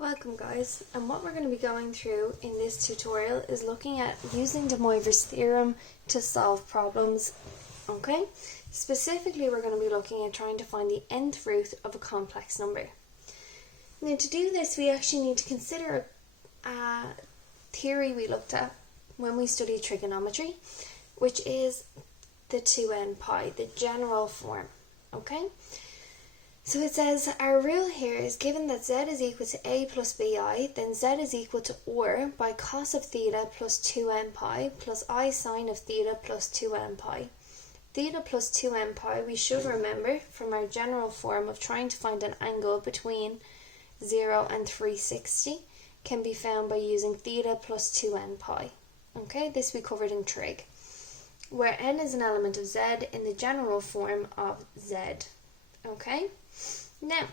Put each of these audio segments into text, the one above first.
Welcome guys, and what we're going to be going through in this tutorial is looking at using DeMoivre's theorem to solve problems, okay? Specifically we're going to be looking at trying to find the nth root of a complex number. Now to do this we actually need to consider a theory we looked at when we studied trigonometry, which is the 2n pi, the general form, okay? So it says our rule here is given that z is equal to a plus bi, then z is equal to or by cos of theta plus 2n pi plus I sine of theta plus 2n pi. Theta plus 2n pi we should remember from our general form of trying to find an angle between 0 and 360 can be found by using theta plus 2n pi. Okay, this we covered in trig, where n is an element of z in the general form of z. Okay, now,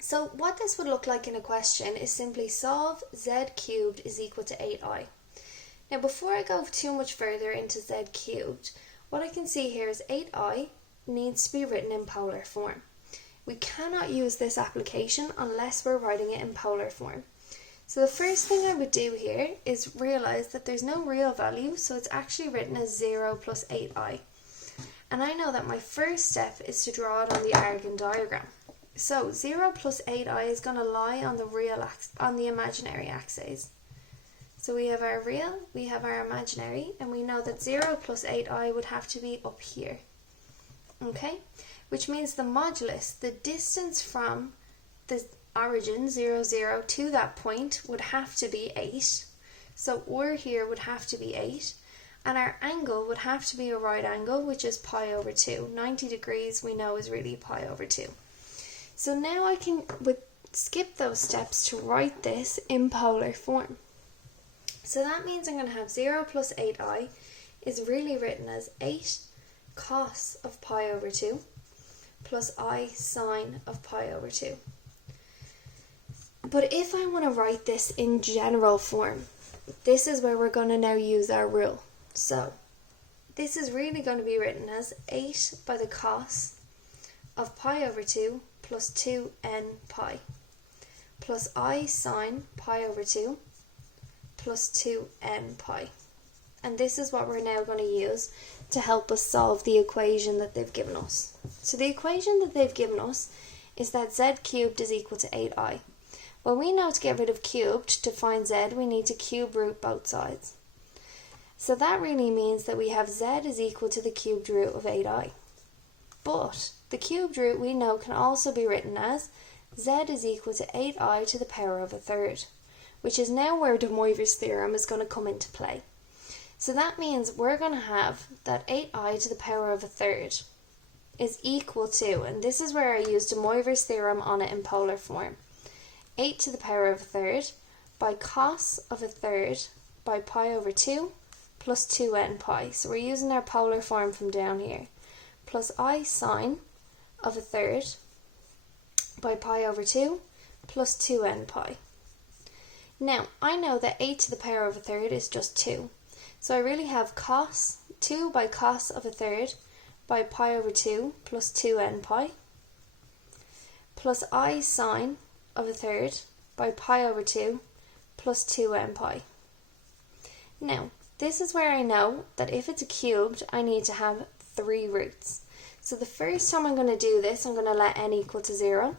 so what this would look like in a question is simply solve z cubed is equal to 8i. Now before I go too much further into z cubed, what I can see here is 8i needs to be written in polar form. We cannot use this application unless we're writing it in polar form. So the first thing I would do here is realise that there's no real value, so it's actually written as 0 plus 8i. And I know that my first step is to draw it on the Argand diagram. So 0 plus 8i is going to lie on the imaginary axes. So we have our real, we have our imaginary, and we know that 0 plus 8i would have to be up here. Okay? Which means the modulus, the distance from the origin 0, 0 to that point would have to be 8. So or here would have to be 8. And our angle would have to be a right angle, which is pi over 2. 90 degrees we know is really pi over 2. So now I can skip those steps to write this in polar form. So that means I'm going to have 0 plus 8i is really written as 8 cos of pi over 2 plus I sine of pi over 2. But if I want to write this in general form, this is where we're going to now use our rule. So, this is really going to be written as 8 by the cos of pi over 2 plus 2n pi plus I sine pi over 2 plus 2n pi. And this is what we're now going to use to help us solve the equation that they've given us. So the equation that they've given us is that z cubed is equal to 8i. Well, we know to get rid of cubed, to find z, we need to cube root both sides. So that really means that we have z is equal to the cubed root of 8i. But the cubed root we know can also be written as z is equal to 8i to the power of a third, which is now where DeMoivre's theorem is going to come into play. So that means we're going to have that 8i to the power of a third is equal to, and this is where I use DeMoivre's theorem on it in polar form, 8 to the power of a third by cos of a third by pi over 2 plus 2n pi. So we're using our polar form from down here. Plus I sine of a third by pi over 2 plus 2n pi. Now, I know that 8 to the power of a third is just 2. So I really have cos 2 by cos of a third by pi over 2 plus 2n pi plus I sine of a third by pi over 2 plus 2n pi. Now, this is where I know that if it's a cubed, I need to have 3 roots. So the first time I'm going to do this, I'm going to let n equal to 0.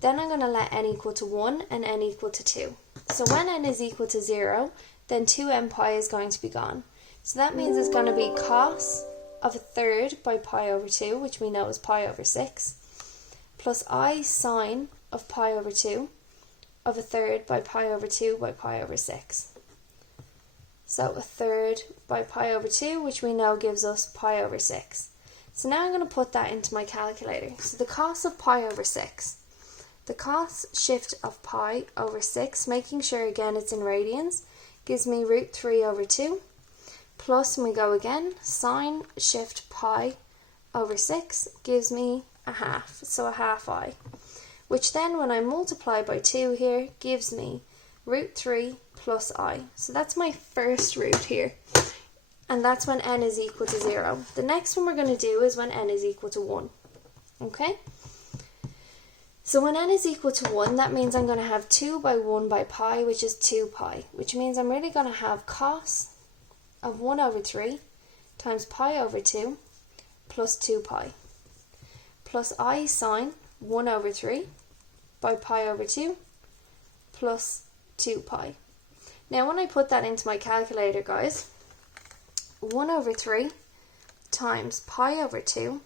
Then I'm going to let n equal to 1 and n equal to 2. So when n is equal to 0, then 2n pi is going to be gone. So that means it's going to be cos of a third by pi over 2, which we know is pi over 6, plus I sine of pi over 2 of a third by pi over 2 by pi over 6. So a third by pi over 2, which we know gives us pi over 6. So now I'm going to put that into my calculator. So the cos of pi over 6. The cos shift of pi over 6, making sure again it's in radians, gives me root 3 over 2. Plus, when we go again, sine shift pi over 6 gives me a half, so a half I. Which then when I multiply by 2 here, gives me root 3 plus I. So that's my first root here. And that's when n is equal to 0. The next one we're going to do is when n is equal to 1. Okay? So when n is equal to 1, that means I'm going to have 2 by 1 by pi, which is 2 pi, which means I'm really going to have cos of 1 over 3 times pi over 2 plus 2 pi, plus I sine 1 over 3 by pi over 2 plus 2 pi. Now when I put that into my calculator, guys, 1 over 3 times pi over 2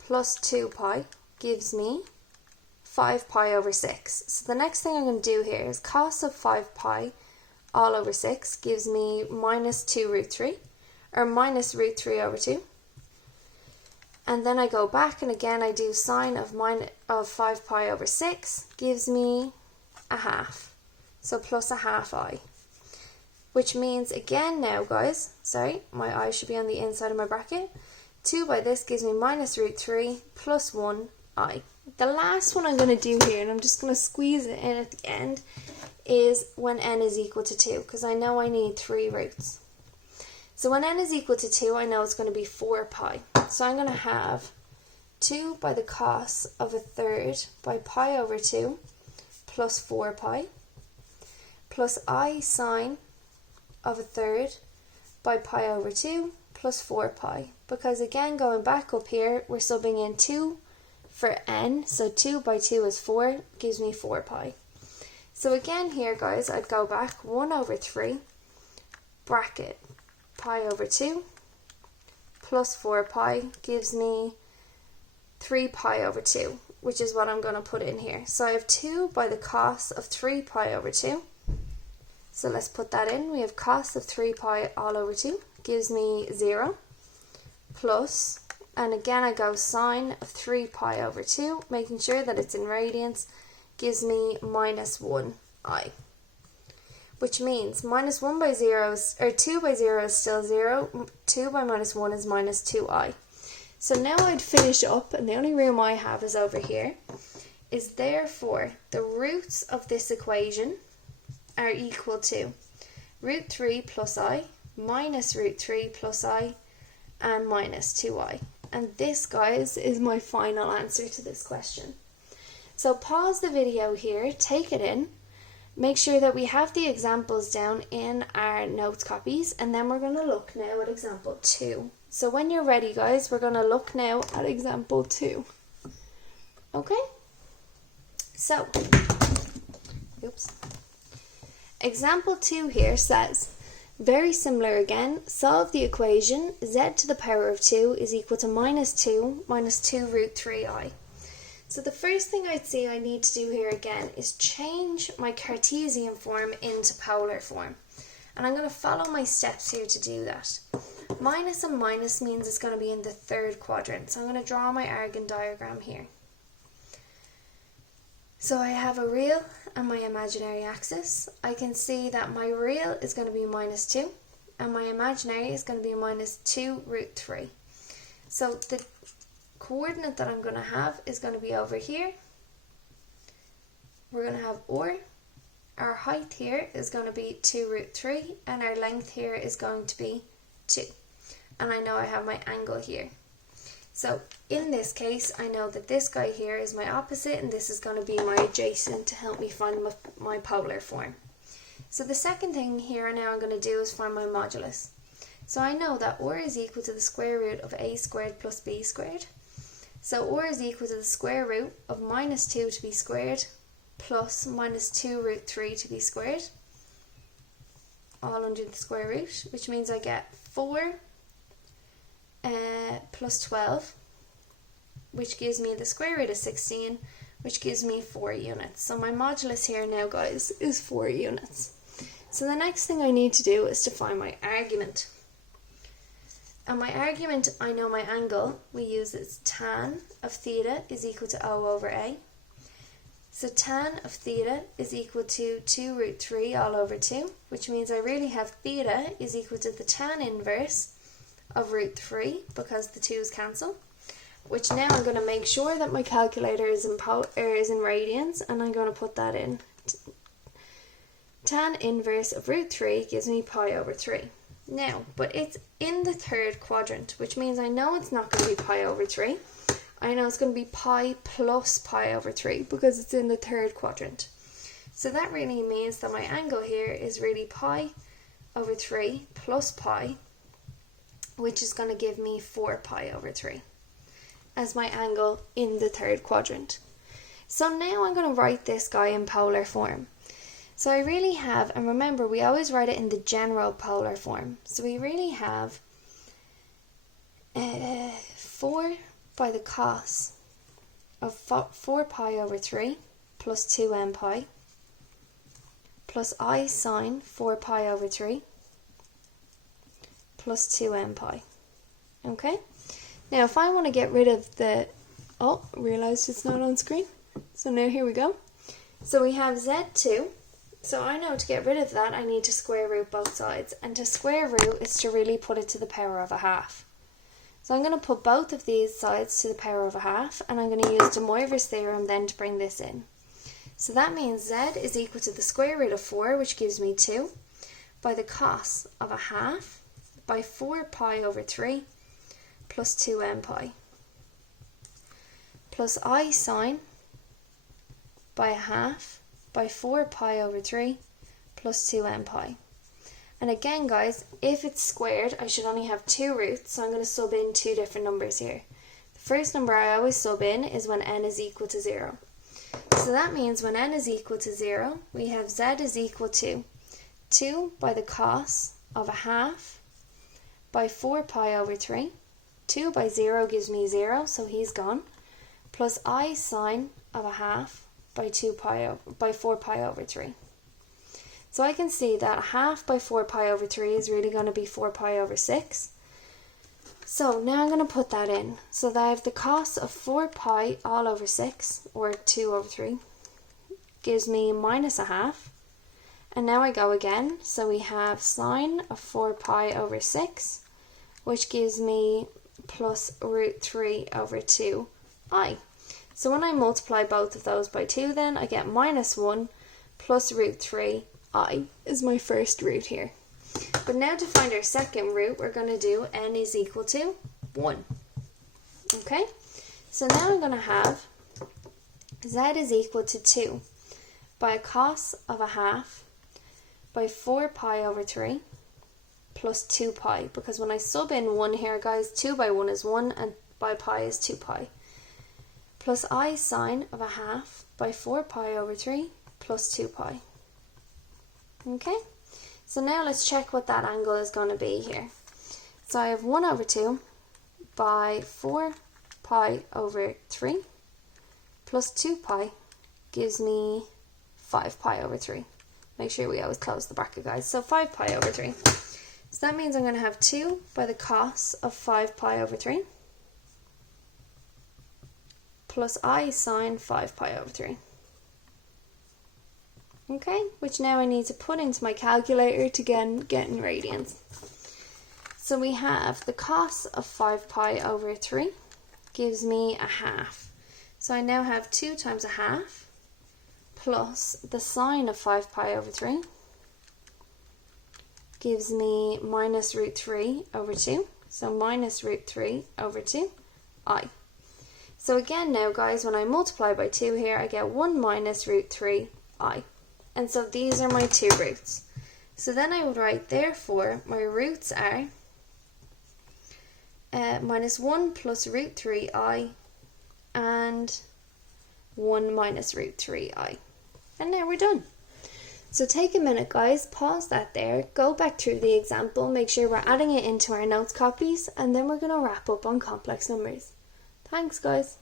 plus 2 pi gives me 5 pi over 6. So the next thing I'm going to do here is cos of 5 pi all over 6 gives me minus 2 root 3, or minus root 3 over 2. And then I go back and again I do sine of 5 pi over 6 gives me a half. So plus a half I. Which means again now, guys, sorry, my I should be on the inside of my bracket. 2 by this gives me minus root 3 plus 1 I. The last one I'm going to do here, and I'm just going to squeeze it in at the end, is when n is equal to 2, because I know I need 3 roots. So when n is equal to 2, I know it's going to be 4 pi. So I'm going to have 2 by the cos of a third by pi over 2 plus 4 pi plus I sine of a third by pi over 2 plus 4 pi. Because again, going back up here, we're subbing in 2 for n, so 2 by 2 is 4, gives me 4 pi. So again here, guys, I'd go back 1 over 3 bracket pi over 2 plus 4 pi gives me 3 pi over 2, which is what I'm going to put in here. So I have 2 by the cos of 3 pi over 2. So let's put that in. We have cos of 3 pi all over 2 gives me 0 plus, and again I go sine of 3 pi over 2, making sure that it's in radians, gives me minus 1 I. Which means minus 1 by 0, or 2 by 0 is still 0, 2 by minus 1 is minus 2i. So now I'd finish up, and the only room I have is over here, is therefore the roots of this equation are equal to root 3 plus I, minus root 3 plus I, and minus 2i. And this, guys, is my final answer to this question. So pause the video here, take it in, make sure that we have the examples down in our notes copies, and then we're going to look now at example 2. So when you're ready, guys, we're going to look now at example 2. Okay? So, oops. Example 2 here says, very similar again, solve the equation z to the power of 2 is equal to minus 2 root 3i. So the first thing I'd say I need to do here again is change my Cartesian form into polar form. And I'm going to follow my steps here to do that. Minus and minus means it's going to be in the third quadrant. So I'm going to draw my Argand diagram here. So I have a real and my imaginary axis. I can see that my real is going to be minus 2 and my imaginary is going to be minus 2 root 3. So the coordinate that I'm going to have is going to be over here. We're going to have our height here is going to be 2 root 3 and our length here is going to be 2. And I know I have my angle here. So in this case, I know that this guy here is my opposite and this is going to be my adjacent to help me find my polar form. So the second thing here now I'm going to do is find my modulus. So I know that or is equal to the square root of a squared plus b squared. So or is equal to the square root of minus 2 to be squared plus minus 2 root 3 to be squared, all under the square root, which means I get 4 plus 12, which gives me the square root of 16, which gives me 4 units. So my modulus here now, guys, is 4 units. So the next thing I need to do is to find my argument. And my argument, I know my angle, we use is tan of theta is equal to O over A. So tan of theta is equal to 2 root 3 all over 2, which means I really have theta is equal to the tan inverse of root 3 because the 2's cancel. Which now I'm going to make sure that my calculator is in radians, and I'm going to put that in. Tan inverse of root 3 gives me pi over 3. Now, but it's in the third quadrant, which means I know it's not going to be pi over 3. I know it's going to be pi plus pi over 3 because it's in the third quadrant. So that really means that my angle here is really pi over 3 plus pi, which is going to give me 4 pi over 3 as my angle in the third quadrant. So now I'm going to write this guy in polar form. So I really have, and remember we always write it in the general polar form. So we really have 4 by the cos of 4 pi over 3 plus 2n pi plus I sine 4 pi over 3 plus 2n pi. Okay? Now if I want to get rid of the, oh, realised it's not on screen. So now here we go. So we have z2. So I know to get rid of that I need to square root both sides. And to square root is to really put it to the power of a half. So I'm going to put both of these sides to the power of a half. And I'm going to use DeMoivre's theorem then to bring this in. So that means z is equal to the square root of 4, which gives me 2, by the cos of a half by 4 pi over 3 plus 2n pi plus I sine by a half by 4 pi over 3 plus 2n pi. And again guys, if it's squared I should only have 2 roots, so I'm going to sub in 2 different numbers here. The first number I always sub in is when n is equal to 0. So that means when n is equal to 0, we have z is equal to 2 by the cos of a half by 4 pi over 3. 2 by 0 gives me 0, so he's gone. Plus I sine of a half by 4 pi over 3. So I can see that a half by 4 pi over 3 is really going to be 4 pi over 6. So now I'm going to put that in. So that I have the cos of 4 pi all over 6, or 2 over 3, gives me minus a half. And now I go again. So we have sine of 4 pi over 6, which gives me plus root 3 over 2i. So when I multiply both of those by 2 then, I get minus 1 plus root 3i is my first root here. But now to find our second root, we're going to do n is equal to 1. Okay? So now I'm going to have z is equal to 2 by a cos of a half by 4 pi over 3 plus 2 pi. Because when I sub in 1 here, guys, 2 by 1 is 1 and by pi is 2 pi. Plus I sine of a half by 4 pi over 3 plus 2 pi. Okay? So now let's check what that angle is going to be here. So I have 1 over 2 by 4 pi over 3 plus 2 pi gives me 5 pi over 3. Make sure we always close the bracket, guys. So 5 pi over 3. So that means I'm going to have 2 by the cos of 5 pi over 3 plus I sine 5 pi over 3. Okay, which now I need to put into my calculator to get in radians. So we have the cos of 5 pi over 3 gives me a half. So I now have 2 times a half plus the sine of 5 pi over 3 gives me minus root 3 over 2. So minus root 3 over 2i. So again now guys, when I multiply by 2 here, I get 1 minus root 3i. And so these are my 2 roots. So then I would write, therefore, my roots are minus 1 plus root 3i and 1 minus root 3i. And now we're done. So take a minute, guys, pause that there, go back through the example, make sure we're adding it into our notes copies, and then we're going to wrap up on complex numbers. Thanks, guys.